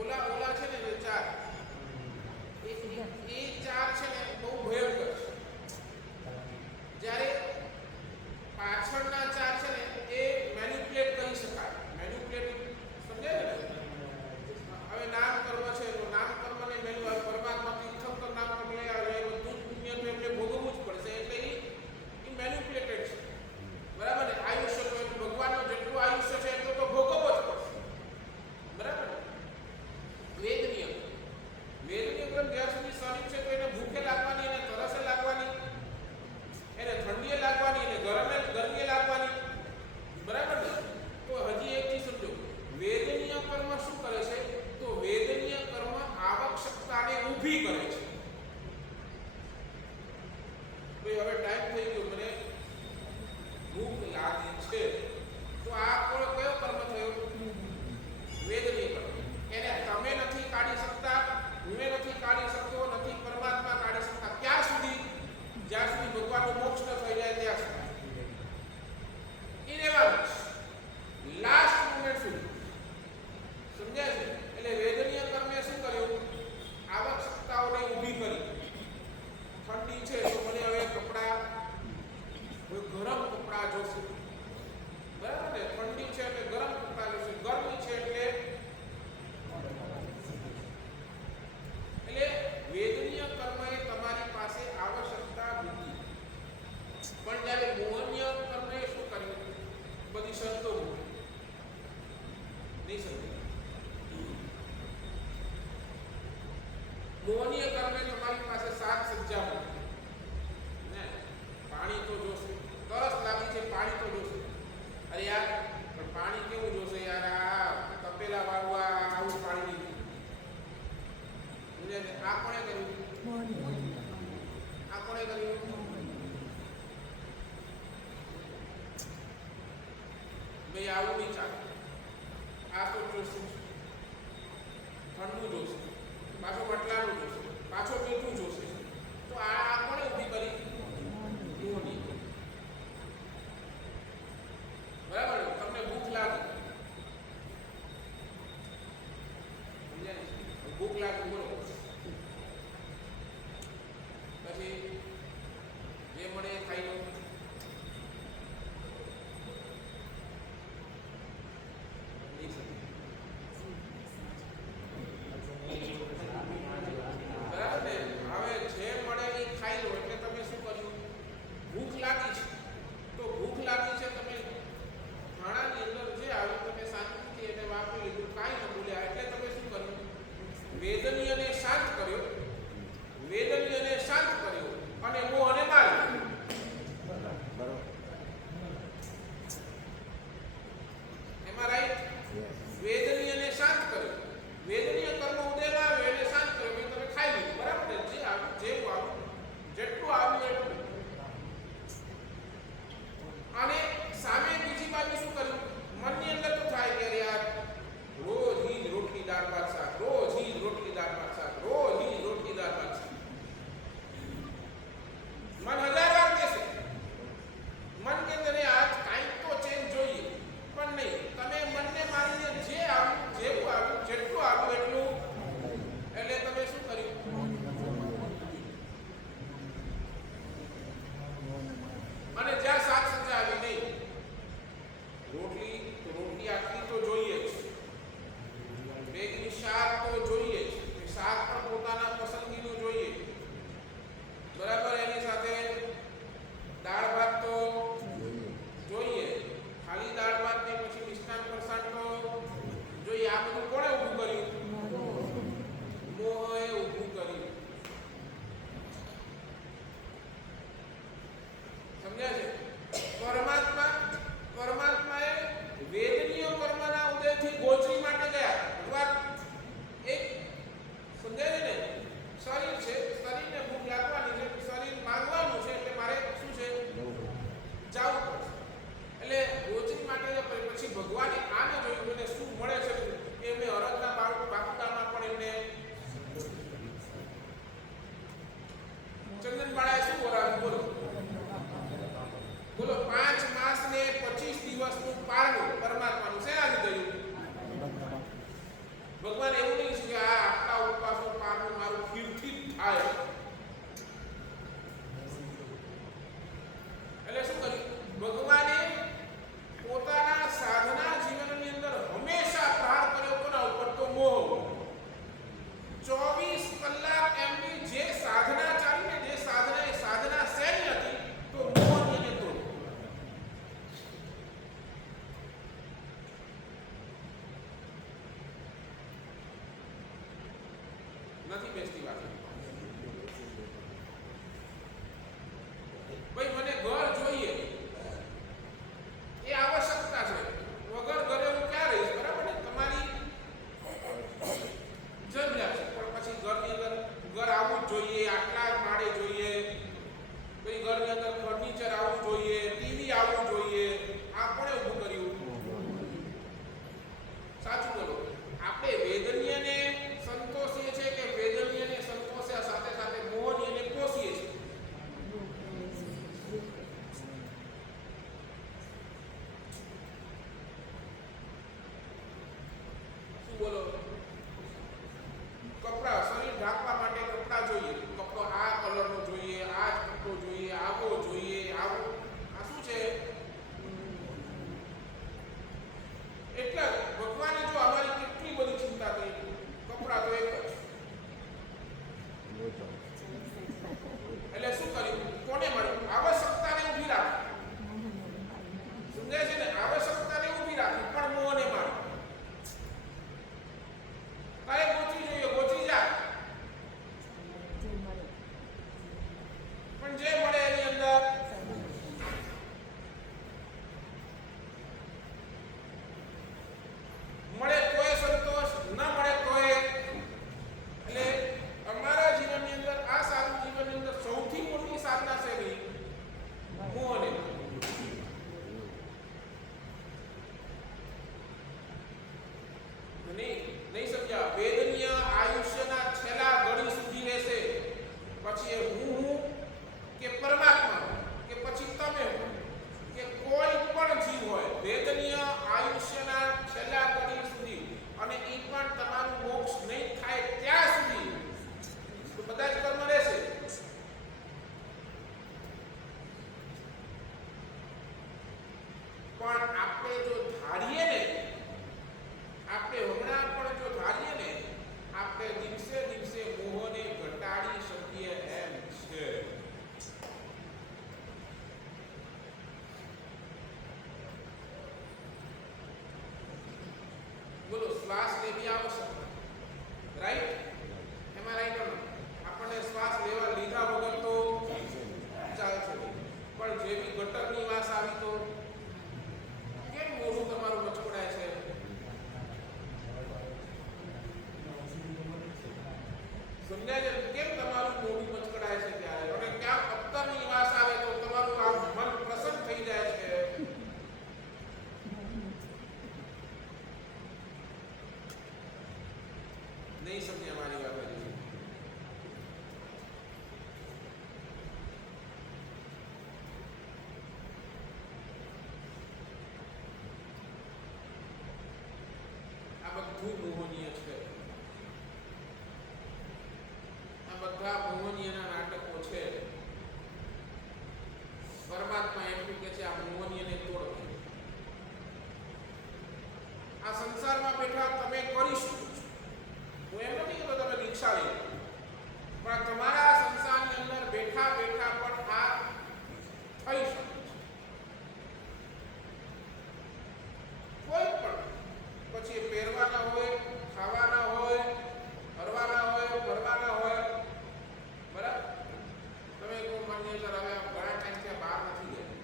ઓલા છે ને 4 એ 4 છે ને બહુ ભયંકર છે. જ્યારે પાછળના 4 છે ને એ મેનિપ્યુલેટ કરી શકાય. મેનિપ્યુલેટ મોહનીય કર્મે તમારી પાસે સાત સજ્જા હોય ને, પાણી તો જોશે, તરસ લાગી છે પાણી તો જોશે. અરે યાર પણ પાણી કેવું જોશે યાર, આ તપેલા વાળું આવું પાણી નહીં. આ કોણે કર્યું? આ કોણે કર્યું? ભાઈ આવું નહીં ચાલે. આ તો જોશે, ઠંડુ જોશે, પાછો મટલાનું જોશે, પાછો મીઠું જોશે. તો આ કોણે ઊભી કરી? મોહની. બરાબર. તમને ભૂખ લાગે, સમજાય? ભૂખ લાગે બોલો, પછી જે મળે એ ખાઈ લો. બરાબર ને? હવે જે મળે એ ખાઈ લો. એટલે તમે શું કર્યું? ભૂખ લાગી છે તો ભૂખ લાગી છે, તમે ખાણાની અંદર જે આવ્યું તમે શાંતિથી એને વાપરી લીધું, કાંઈ ન બોલ્યા. એટલે તમે શું કર્યું? વેદનીયને શાંત કર્યો, વેદનીયને શાંત કર્યો અને મોહને માર્યો. એમાં રાઈટ? વેદનીયને શાંત કર્યો, વેદનીય કર્મ ઉદયમાં આવે એને શાંત કર્યો. ભાઈ તમે ખાઈ લીધું, બરાબર ને? જે આવ્યું, જેવું આવ્યું, જેટલું આવ્યું એટલું. અને સામે બીજી બાજુ શું કર્યું? મનની અંદર તો થાય કે યાર રોજ ઈ જ રોટલી દાળ ભાત શાક, રોજ ઈ જ રોટલી દાળ ભાત શાક, રોજ ઈ જ રોટલી દાળ ભાત શાક. મન હજાર વાર કહેશે, મન કે અંદર આજ કાંઈક તો ચેન્જ જોઈએ, પણ નહીં. તમે મનને મારીને જે આવ્યું, જેવું આવ્યું, જેટલું આવ્યું એટલું. એટલે તમે શું કર્યું? અને જ્યાં સાત સજા આવી નહીં, રોટલી તો રોટલી આટલી તો જોઈએ જ, બેગની શાક તો જોઈએ જ, શાક પણ પોતાના પસંદગીનું જોઈએ, બરાબર. એની સાથે દાળ ભાત તો જોઈએ, ખાલી દાળ ભાત ને પછી મિષ્ટાન ફરસાણ તો જોઈએ. આ બધું કોણે ઊભું કર્યું? મોહે ઊભું કર્યું. સમજ્યા છે? પરમાત્માએ વેદનીય કર્મના ઉદયથી ગોચરી માટે ગયા. ભગવાન એક સમજાય છે ને, શરીર છે, શરીરને ભૂખ લાગવાની છે, શરીર માંગવાનું છે, એટલે મારે શું છે? જવું પડશે. એટલે ગોચરી માટે પછી ભગવાને આને જોયું અને શું મળે છે એમને અરજના બાપુકામાં પણ એમને ચંદનબાળાએ શું કરાવ્યું? બોલો બોલો. 5 માસ ને 25 દિવસનું પારણું પરમાત્માનું શેનાથી થયું? ભગવાન એવું નહીં છે કે આ આટલા ઉપવાસનું પારણું મારું ખીરથી જ થાય. એટલે શું કર્યું? ભગવાને પોતાના સાધના જીવનની અંદર હંમેશા પ્રહાર કર્યો કોના ઉપર? તો મોહ. 24 કલાક એમની જે સાધના ચાલી ને, જે સાધના, એ સાધના શેની હતી? તો મોહની અને તોડ. નથી બેસતી વાત. ભાઈ મને ઘર જોઈએ એ આવશ્યકતા છે, વગર ઘરે હું ક્યાં રહીશ? બરાબર ને? તમારી જરૂરિયાત છે, પણ પછી ઘરની અંદર ઘર આવવું જ જોઈએ, આટલા માળે જોઈએ, ભાઈ ઘરની અંદર ફર્નિચર આવવું જોઈએ, ટીવી આવવું જોઈએ. આ કોણે ઊભું કર્યું? સાચું બોલો. આપણે વેદનીયને સંતોષીએ છીએ કે વેદનીયને સંતોષ્યા સાથે સાથે મોહનીયને પોષીએ છીએ? શું બોલો? કપડા, શરીર ઢાંકવા માટે કપડા જોઈએ, કપડો આ કલરનો જોઈએ, આ જ કપડો જોઈએ, આવો જોઈએ, આવો. આ શું છે? એટલે ભગવાને જો અમારી કેટલી બધી ચિંતા કરી, કપડા તો એક જ. એટલે શું કર્યું? કોને મળ્યું? આવશ્યકતાને ઊભી રાખી. સમજાય છે ને? આવશ્યકતાને ઊભી રાખી, પણ મોહને મારી. તારે ગોચવી જોઈએ, ગોચવી જા. નહીં સમજ્યા. વેદનીય આયુષ્યના છેલ્લા ઘડી સુધી રહેશે. પછી એ હું કે પરમાત્મા કે પછી તમે હો કે કોઈ પણ જીવ હોય, વેદનીય આયુષ્યના છેલ્લા ઘડી સુધી, અને એ પણ તમારું મોક્ષ નહીં થાય ત્યાં સુધી તો બધા જ કર્મ રહેશે. પણ આપણે જો ધારીએ ને, આપણે હમણાં પણ જો ધારીએ ને, આપણે દિવસે દિવસે મોહને ઘટાડી શકીએ એમ છે. બોલો, શ્વાસ લેવી આવશ્યક, રાઈટ? એમાં રાઈટ આપણને શ્વાસ લેવા લીધા વગર તો ચાલશે, પણ જેવી ગટરની વાસ આવી તો કેમ મોઢું તમારું મચકોડાય છે? સમજાય છે કેમ તમારું મોઢું મચકડાય છે ત્યારે? અને ક્યાં અત્તરની વાસ આવે તો તમારું આ મન પ્રસન્ન થઈ જાય છે. નહીં સમજ્યા મારી વાત હજી? આ બધું મોહનીય છે. આ બધા મોહનીયના નાટકો છે. પરમાત્મા એટલું કે છે, આ મોહનીયને તોડ. આ સંસારમાં બેઠા તમે કરીશું. હું એમ નથી કહેતો તમે દીક્ષા લઈ, પણ તમારા સંસારની અંદર બેઠા બેઠા પણ આ થઈ શકે છે. કોઈ પણ, પછી પહેરવાના હોય, ખાવાના હોય, ફરવાના હોય, ફરવાના હોય, બરાબર? તમે કોઈ મનની અંદર હવે ઘણા ટાઈમથી બહાર નથી ગયા,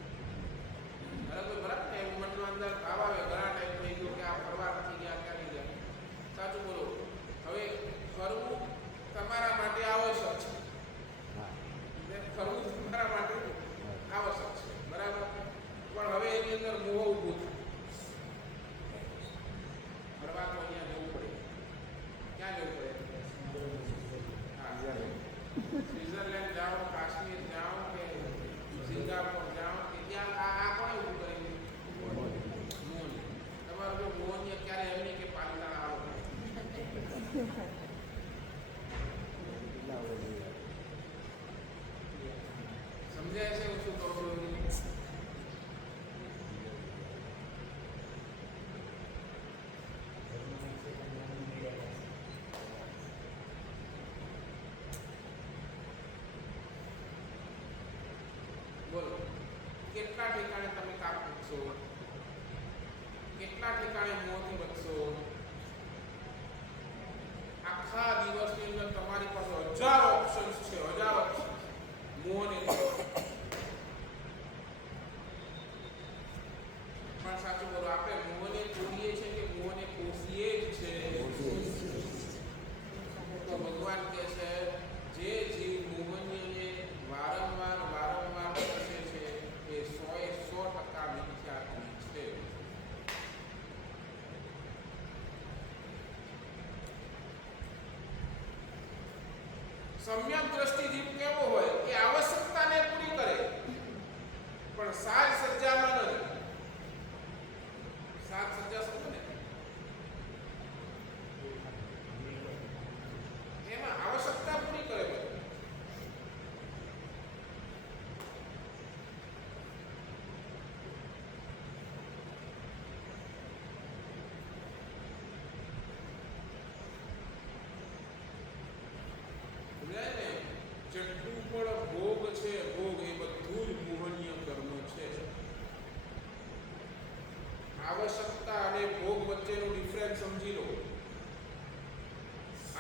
બરાબર? બરાબર ને? એવું મનનો અંદર ભાવ આવે, ઘણા ટાઈમ થઈ ગયો કે આ ફરવા નથી ગયા, ક્યાં નહીં ગયા. સાચું બોલો. હવે ફરવું તમારા માટે આવશ્યક છે. ફરવું તમારા માટે આવશ્યક છે, બરાબર? પણ હવે એની અંદર મોહ ઊભો થાય. ફરવા તો અહીંયા જવું પડે. ક્યાં જવું પડે? હા, સ્વિટ્ઝરલેન્ડ જાઓ, કાશ્મીર જાઓ, કે સિંગાપોર જાઓ, કે ત્યાં આ કોણે ઊભું કરેલું? મોહન. તમારું જો મોહનીય ક્યારે એમ નહીં કે પાલિતાણા આવો. સમજાય છે હું શું કહું છું? બોલો, કેટલા ઠેકાણે તમે કાપ મૂકશો? કેટલા ઠેકાણે મોંથી બચશો? આખા દિવસની અંદર તમારી પાસે હજારો ઓપ્શન્સ છે, હજારો ઓપ્શન્સ. મોહને પણ સાચું બોલો, આપણે મોહને તોડીએ છીએ કે મોહને પોષીએ જ છે? તો ભગવાન કહે છે, જે જીવ મોહનીયને વારંવાર વારંવાર કરે છે એ 100% મિથ્યાત્મી છે. સમ્યક દ્રષ્ટિ જીવ કેવો હોય? એ આવશ્યકતાને પૂરી કરે, પણ સાજ સજ્જામાં નથી. સાજ સજ્જા સમજો ને? એમાં આવશ્યકતા પૂરી કરે. જેટલું પણ ભોગ છે, ભોગ એ બધું જ મોહનીય કર્મ છે. આવશ્યકતા અને ભોગ વચ્ચેનો ડિફરન્સ સમજી લો.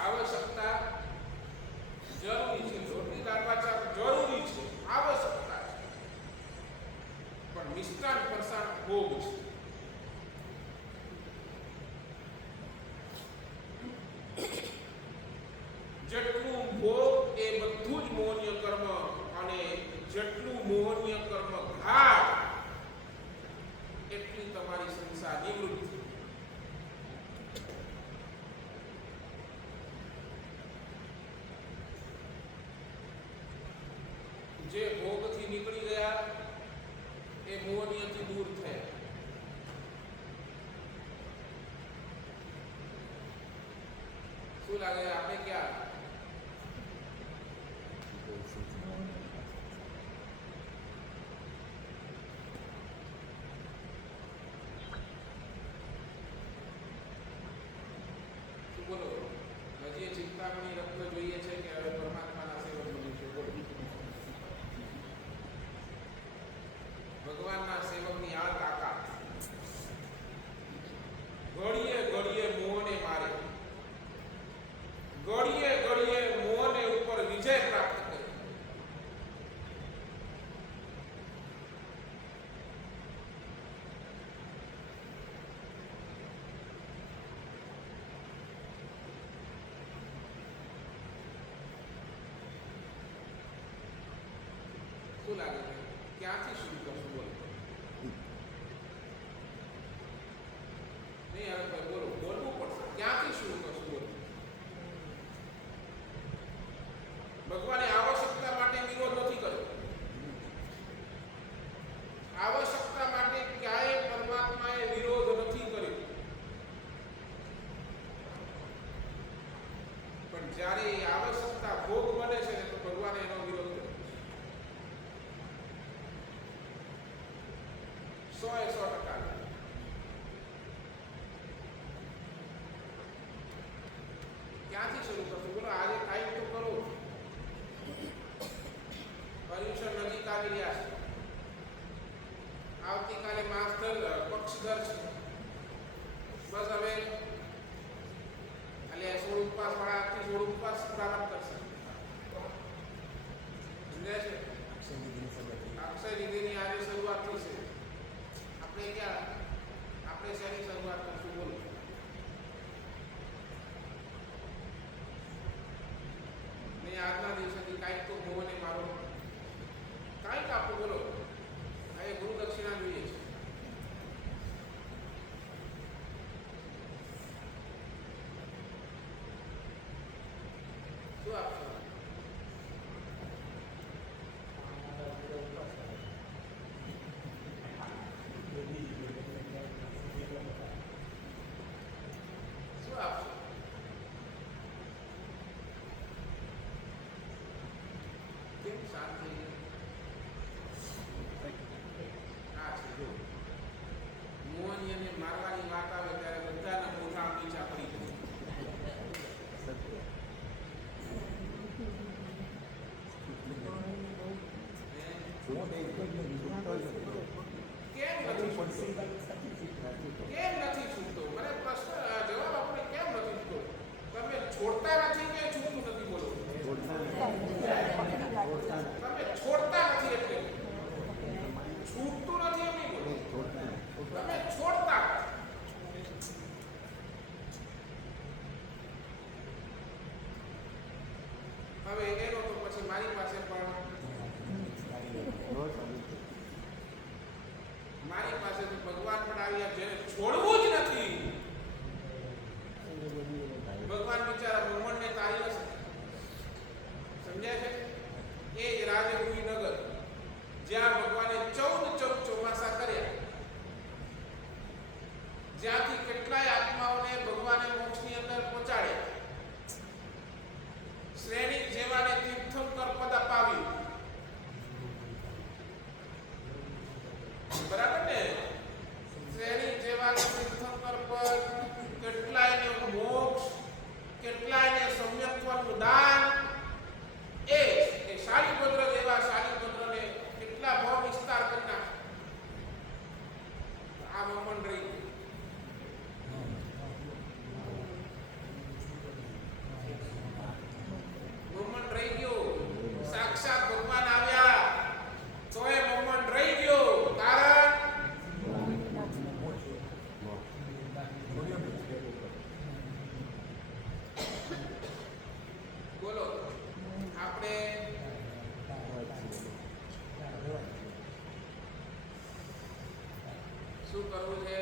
આવશ્યકતા જરૂરી છે, રોટલી દાળ ભાત જરૂરી છે, આવશ્યકતા છે, પણ મિષ્ટાન ફરસાણ ભોગ છે. જેટલું ભોગ એ બધું જ મોહનીય કર્મ, અને જેટલું મોહનીય કર્મ ઘાટ એટલી તમારી સંસાર નિવૃત્તિ. ક્યાંથી શરૂ કરશું બોલો? નહીં હવે ભાઈ બોલો, બોલવું પડશે. ક્યાંથી શરૂ કરશું બોલો? ભગવાને આવશ્યકતા માટે વિરોધ નથી કર્યો. આવશ્યકતા માટે ક્યાંય પરમાત્માએ વિરોધ નથી કર્યો. પણ જ્યારે એ આવશ્યકતા ભોગ બને છે ને તો ભગવાને એનો વિરોધ કર્યો. 100% ક્યાંથી શરૂ કરશું બોલો? આજે કાંઈક તો કરો. પર્યુષણ નજીક આવી રહ્યા છે. આવતીકાલે માસધર પક્ષધર છે. બસ હવે એટલે 16 ઉપવાસ વાળા આજથી 16 ઉપવાસ પ્રારંભ કરશે. સમજાય છે? અક્ષય વિધિની આજે શરૂઆત થઈ છે. આપણે ક્યાં આપણે શેની શરૂઆત કરશું બોલો? નહીં આજના દિવસેથી કાંઈક તો ભગવાને મારો કાંઈક આપવું બોલો. હવે ગુરુ દક્ષિણા જોઈએ છે. શું આપશો? શું આપશો? કેમ શાંત થઈ ગયું? આ છે જો મોહનીયને મારવાની વાત આવે ત્યારે બધાના મોઢા નીચા પડી જાય. કેમ નથી છૂટતો? મને પ્રશ્ન જવાબ આપણે કેમ નથી છૂટતો? તમે છોડતા નથી કે છૂટતું નથી બોલો? તમે છોડતા નથી એટલે છૂટતું નથી એમ નહીં બોલો. તમે છોડતા. હવે એનો તો પછી મારી પાસે પણ ભગવાન પણ આવ્યા જેને છોડવું જ નથી. ભગવાન બિચારા બ્રહ્મણને તારી ન શકે. સમજાય છે? એ જ રાજગુરી નગર જ્યાં ભગવાને 14 ચોમાસા કર્યા, જ્યાંથી કેટલાય આત્માઓને ભગવાને મોક્ષની અંદર પહોંચાડ્યા. શ્રેણી જેવાને તીર્થંકર પદ અપાવ્યું. બરાબર ને? શ્રેણી જેવાને તીર્થંકર પદ, કેટલાયને મોક્ષ, કેટલાયને સમ્યક્ત્વનું દાન. એ શાલીભદ્ર જેવા શાલીભદ્રને કેટલા ભાવ વિસ્તાર કરી નાખ્યો. આ મમન રહી મમન રહી ગયો. સાક્ષાત ભગવાન આવ્યા તો એ મમન રહી ગયો. કારણ બોલો આપણે શું કરવું છે?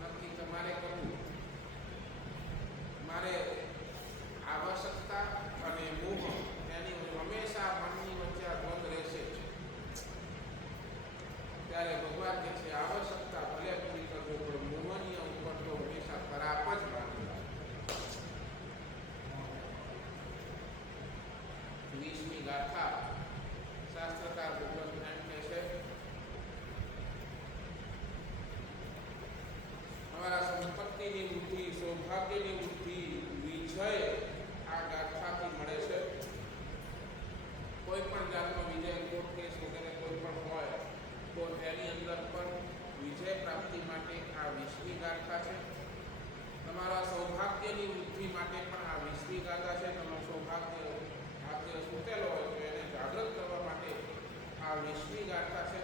નક્કી તમારે કરવું. મારે આવશ્યકતા અને મોહ એની હંમેશા મનની વચ્ચે આ દ્વંદ રહેશે. ત્યારે ભગવાન કહે છે આવશ્યકતા ભલે પૂરી કરજો પણ મોહની ઉપર તો હંમેશા ખરાબ જ માનવું. 20મી ગાથા શાસ્ત્રકાર ભગવાન એમ કહે છે અમારા સંપત્તિની વૃદ્ધિ, સૌભાગ્યની વૃદ્ધિ, વિજય આ ગાથાથી મળે છે. કોઈ પણ જાતનો વિજય, કોર્ટ કેસ વગેરે કોઈ પણ હોય તો એની અંદર પણ વિજય પ્રાપ્તિ માટે આ 20મી ગાથા છે. તમારા સૌભાગ્યની વૃદ્ધિ માટે પણ આ 20મી ગાથા છે. તમારું સૌભાગ્ય આજે સૂતેલો હોય તો એને જાગૃત કરવા માટે આ 20મી ગાથા છે.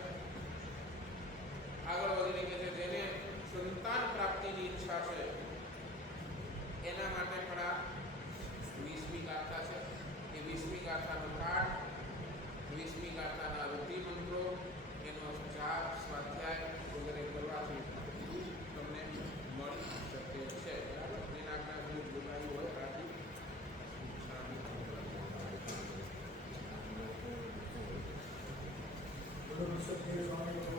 આગળ વધીને કહે છે જેને સંતાન પ્રાપ્તિની ઈચ્છા છે એના માટે પણ આ 20મી ગાથા છે. એ 20મી ગાથાનો પાઠ, 20મી ગાથાના રૂઢિમંત્રો, એનો જાપ, સ્વાધ્યાય વગેરે કરવાથી તમને મળી શકે છે. બરાબર? દિનાંકના દિવસ બોલાયું હોય આથી બોલો વિશ્વ દેવ સ્વામી